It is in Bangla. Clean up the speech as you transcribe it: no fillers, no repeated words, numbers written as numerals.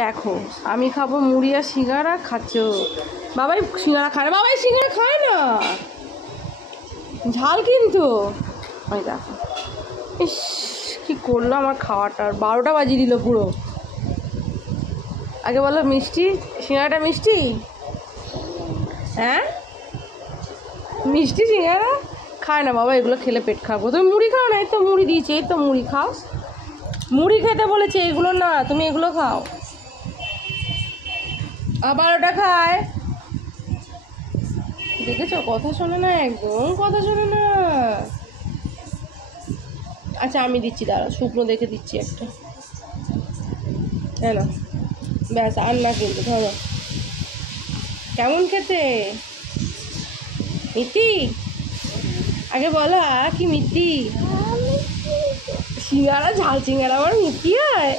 দেখো আমি খাবো মুড়ি আর সিঙ্গারা, খাচ্ছ বাবাই সিঙ্গারা খায় না, বাবাই সিঙ্গারা খায় না, ঝাল কিন্তু। ওই দেখো, ইস কী করলো আমার খাওয়াটার, 12টা বাজিয়ে দিল পুরো। আগে বলো মিষ্টি, সিঙ্গারাটা মিষ্টি? হ্যাঁ মিষ্টি সিঙ্গারা খায় না বাবা, এগুলো খেলে পেট খাবো। তুমি মুড়ি খাও না, এই তো মুড়ি দিয়েছে, এই তো মুড়ি খাও, মুড়ি খেতে বলেছে, এগুলো না, তুমি এগুলো খাও। আবার ওটা খায়, দেখেছো কথা শোনে না, একদম কথা শোনে না। আচ্ছা আমি দিচ্ছি, দাঁড়াও শুকনো দেখে দিচ্ছি একটা, হ্যাঁ না ব্যাস, আর না কিন্তু ধরো। কেমন খেতে? মিষ্টি? আগে বলো কি মিষ্টি? সিঙ্গারা, ঝাল সিঙ্গারা আবার মিষ্টি হয়?